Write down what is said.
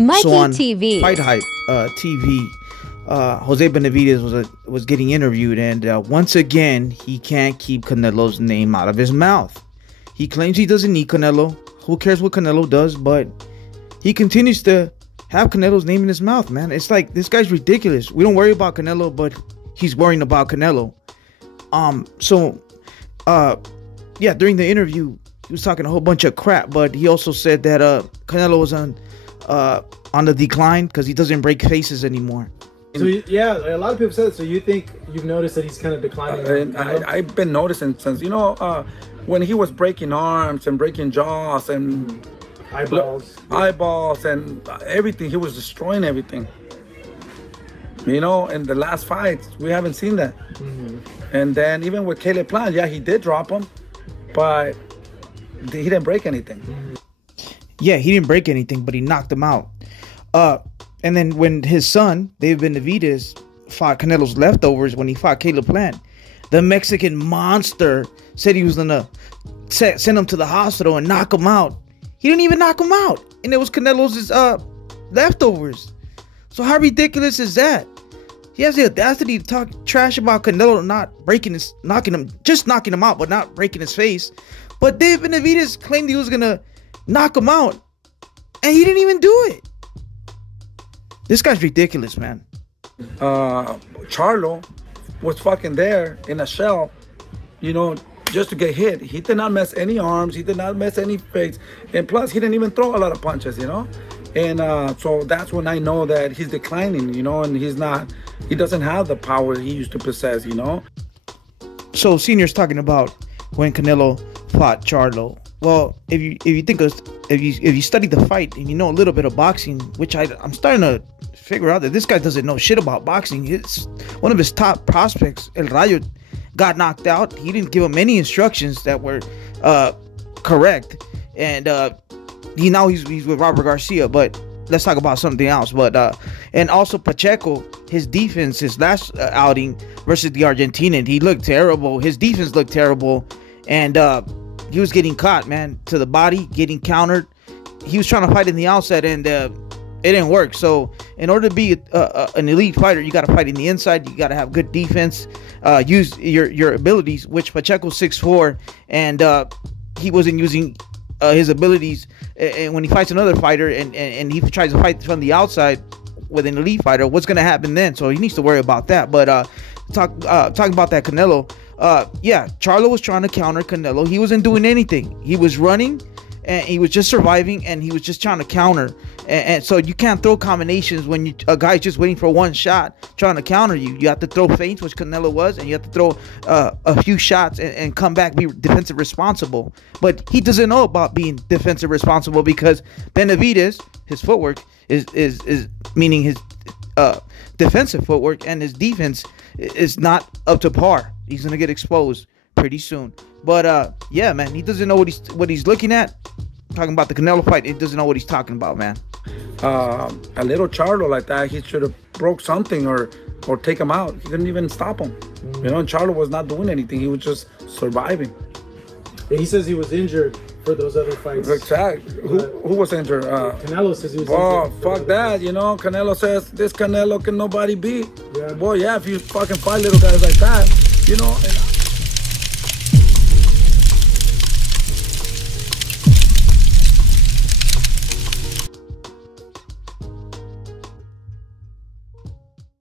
Mikey So on TV. Fight Hype TV, Jose Benavidez was getting interviewed, and once again he can't keep Canelo's name out of his mouth. He claims he doesn't need Canelo. Who cares what Canelo does? But he continues to have Canelo's name in his mouth, man. It's like, this guy's ridiculous. We don't worry about Canelo, but he's worrying about Canelo. Yeah, during the interview, he was talking a whole bunch of crap, but he also said that Canelo was on the decline because he doesn't break faces anymore. So yeah, a lot of people said it. So you think you've noticed that he's kind of declining? I've been noticing since, when he was breaking arms and breaking jaws and eyeballs and everything, he was destroying everything. In the last fights, we haven't seen that. And then even with Caleb Plant, yeah, he did drop him, but he didn't break anything. Yeah, he didn't break anything, but he knocked him out. And then when his son, David Benavidez, fought Canelo's leftovers when he fought Caleb Plant, the Mexican monster said he was going to send him to the hospital and knock him out. He didn't even knock him out. And it was Canelo's leftovers. So how ridiculous is that? He has the audacity to talk trash about Canelo knocking him out, but not breaking his face. But David Benavidez claimed he was going to knock him out, and he didn't even do it. This guy's ridiculous, man. Charlo was fucking there in a shell, just to get hit. He did not miss any arms. He did not miss any face. And plus, he didn't even throw a lot of punches, And so that's when I know that he's declining, and he doesn't have the power he used to possess, So Senior's talking about when Canelo fought Charlo. Well, if you study the fight and you know a little bit of boxing, which I'm starting to figure out that this guy doesn't know shit about boxing. It's one of his top prospects, El Rayo, got knocked out. He didn't give him any instructions that were correct, and he's with Robert Garcia. But let's talk about something else. But and also Pacheco, his defense, his last outing versus the Argentinian, he looked terrible. His defense looked terrible, and he was getting caught, man, to the body, getting countered. He was trying to fight in the outset, and it didn't work. So in order to be an elite fighter, you got to fight in the inside. You got to have good defense, use your abilities, which Pacheco's 6'4", and he wasn't using his abilities. And when he fights another fighter and he tries to fight from the outside with an elite fighter, what's going to happen then? So he needs to worry about that. But talking about that Canelo, yeah, Charlo was trying to counter Canelo. He wasn't doing anything. He was running, and he was just surviving, and he was just trying to counter. And so you can't throw combinations when a guy's just waiting for one shot trying to counter you. You have to throw feints, which Canelo was, and you have to throw a few shots and come back, be defensive responsible. But he doesn't know about being defensive responsible because Benavidez, his footwork is meaning his defensive footwork, and his defense is not up to par. He's gonna get exposed pretty soon. But yeah, man, he doesn't know what he's looking at. Talking about the Canelo fight, he doesn't know what he's talking about, man. A little Charlo like that, he should have broke something or take him out. He couldn't even stop him. And Charlo was not doing anything. He was just surviving. Yeah, he says he was injured for those other fights. Exactly. Who was injured? Canelo says he was injured. Oh, fuck that. Canelo says this Canelo can nobody beat. Yeah. Boy, yeah, if you fucking fight little guys like that, and